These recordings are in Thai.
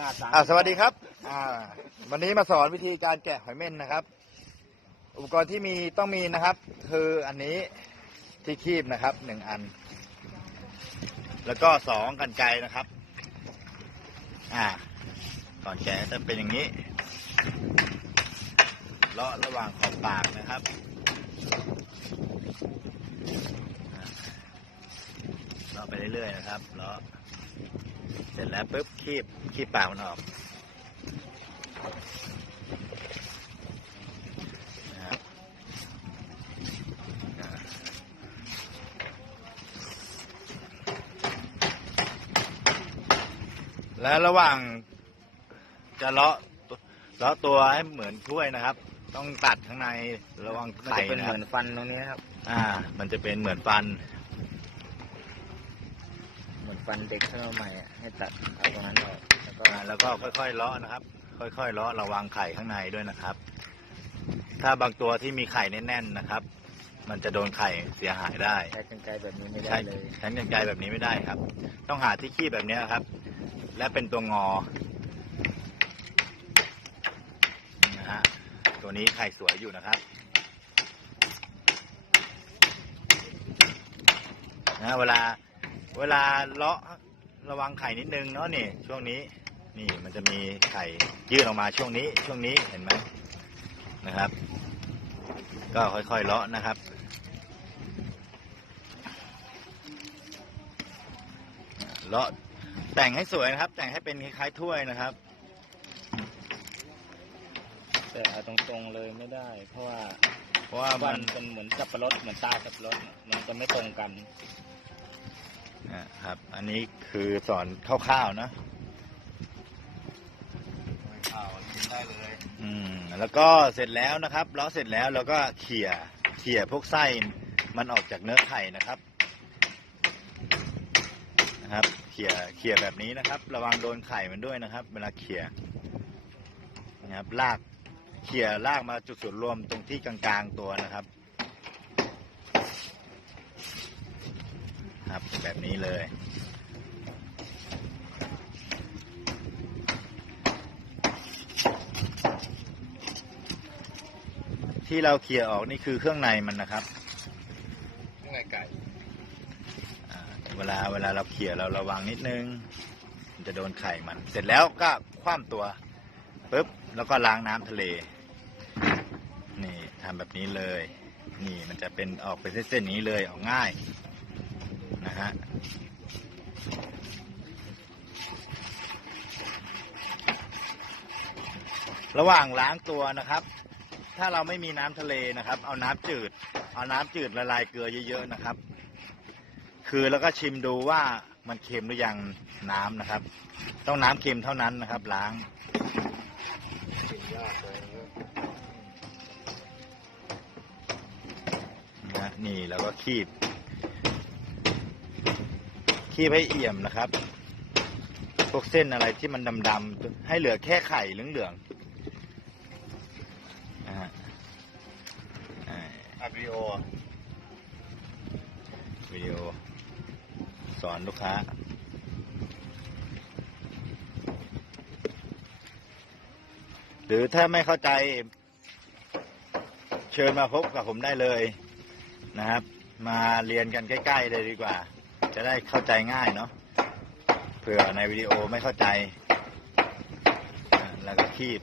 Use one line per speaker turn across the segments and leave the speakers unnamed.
นาดสาม
อ่าสวัสดีครับอ่าวันนี้มาสอนวิธีการแกะหอยเม่นนะครับ อุปกรณ์ที่มีต้องมีนะครับ คืออันนี้ที่คีบนะครับหนึ่งอัน แล้วก็สองกันไกนะครับ อ่าก่อนแกะจะเป็นอย่างนี้เลาะระหว่างขอบปากนะครับเลาะไปเรื่อยๆนะครับเลาะ ร็จแล้วปุ๊บคีบคีบปากมันออกนะครับอ่าแล้วระหว่างจะเลาะเลาะตัวให้เหมือนถ้วยนะครับ ต้องตัดข้างในระวัง
มัน
ไข่
จะเป็น
นะ
เห
ครั
มื
บ
อนฟันตรงนี้ครับ
อ่า มันจะเป็นเหมือนฟัน
เหมือน ฟันเด็กขึ้นมาใหม่อะให้ตัดเอาตรงนั้นออกแล้วก็
อ่าแล้วก็ค่อยๆเลาะนะครับ ค่อยๆเลาะระวังไข่ข้างในด้วยนะครับ ถ้าบางตัวที่มีไข่แน่นๆนะครับ มันจะโดนไข่เสียหายได้
ใช้กรรไกรแบบนี้ไม่ได้
ใช้
เลย
ใช้กรรไกรแบบนี้ไม่ได้ครับ ต้องหาที่คีบแบบนี้ครับ และเป็นตัวงอนะฮะตัวนี้ไข่สวยอยู่นะครับนะเวลา เวลาเลาะระวังไข่นิดนึงเนาะนี่ช่วงนี้ นี่มันจะมีไข่ยื่นออกมาช่วงนี้ช่วงนี้เห็นไหมนะครับ ก็ค่อยๆเลาะนะครับเลาะแต่งให้สวยนะครับ แต่งให้เป็นคล้ายๆถ้วยนะครับ
แต่เอาตรงๆเลยไม่ได้ เพราะว่า
เพราะว่า
ฟั
มันน
เป็นเหมือนสับปะรดเหมือนตาสับปะรดเนี่ยมันจะไม่ตรงกัน
นะครับ อันนี้คือสอนคร่าวๆนะข่าวกินได้เลยอืมแล้วก็เสร็จแล้วนะครับเลาะเสร็จแล้วเราก็เขี่ยเขี่ยพวกไส้มันออกจากเนื้อไข่นะครับ นะครับเขี่ยเขี่ยแบบนี้นะครับ ระวังโดนไข่มันด้วยนะครับ เวลาเขี่ยนะครับลากเขี่ยลากมาจุดศูนย์รวมตรงที่กลางๆตัวนะครับ ครับ แบบนี้เลย ที่เราเขี่ยออกนี่คือเครื่องในมันนะครับ
ยังไงไก่
อ่าเวลาเวลาเราเขี่ยเราระวังนิดนึงมันจะโดนไข่มัน เสร็จแล้วก็คว่ำตัวปุ๊บแล้วก็ล้างน้ำทะเล นี่ทำแบบนี้เลย นี่มันจะเป็นออกเป็นเส้นๆอย่างนี้เลยออกง่าย นะฮะระหว่างล้างตัวนะครับ ถ้าเราไม่มีน้ำทะเลนะครับ เอาน้ำจืด เอาน้ำจืดละลายเกลือเยอะๆนะครับ คือแล้วก็ชิมดูว่ามันเค็มหรือยังน้ำนะครับ ต้องน้ำเค็มเท่านั้นนะครับ ล้าง
นี่
แล้วก็คีบ คีบให้เอี่ยมนะครับ พวกเส้นอะไรที่มันดำๆให้เหลือแค่ไข่เหลืองๆนะฮะอั
ดวิดีโอ
วิดีโอ สอนลูกค้าหรือถ้าไม่เข้าใจ เชิญมาพบกับผมได้เลยนะครับ มาเรียนกันใกล้ ๆ เลยดีกว่า จะได้เข้าใจง่ายเนาะเผื่อในวิดีโอไม่เข้าใจ แล้วก็คีบ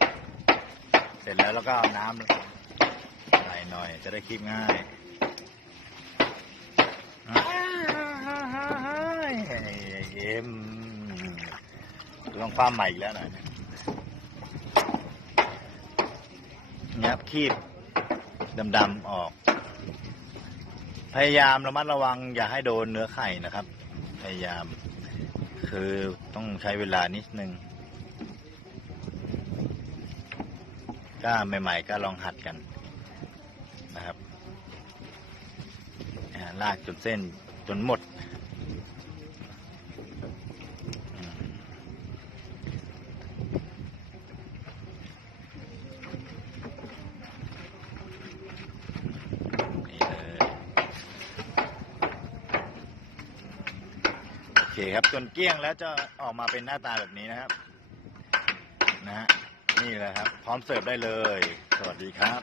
เสร็จแล้วแล้วก็เอาน้ำใส่หน่อย จะได้คีบง่ายเอ็มลองความใหม่อีกแล้วหน่อยนะเนี่ยคีบดำๆออก พยายามระมัดระวังอย่าให้โดนเนื้อไข่นะครับ พยายาม คือต้องใช้เวลานิดนึงก็ใหม่ ๆ ก็ลองหัดกันนะครับลากจนเส้นจนหมด โอเคครับจนเกี้ยงแล้วจะออกมาเป็นหน้าตาแบบนี้นะครับ นะฮะนี่แหละครับ พร้อมเสิร์ฟได้เลย สวัสดีครับ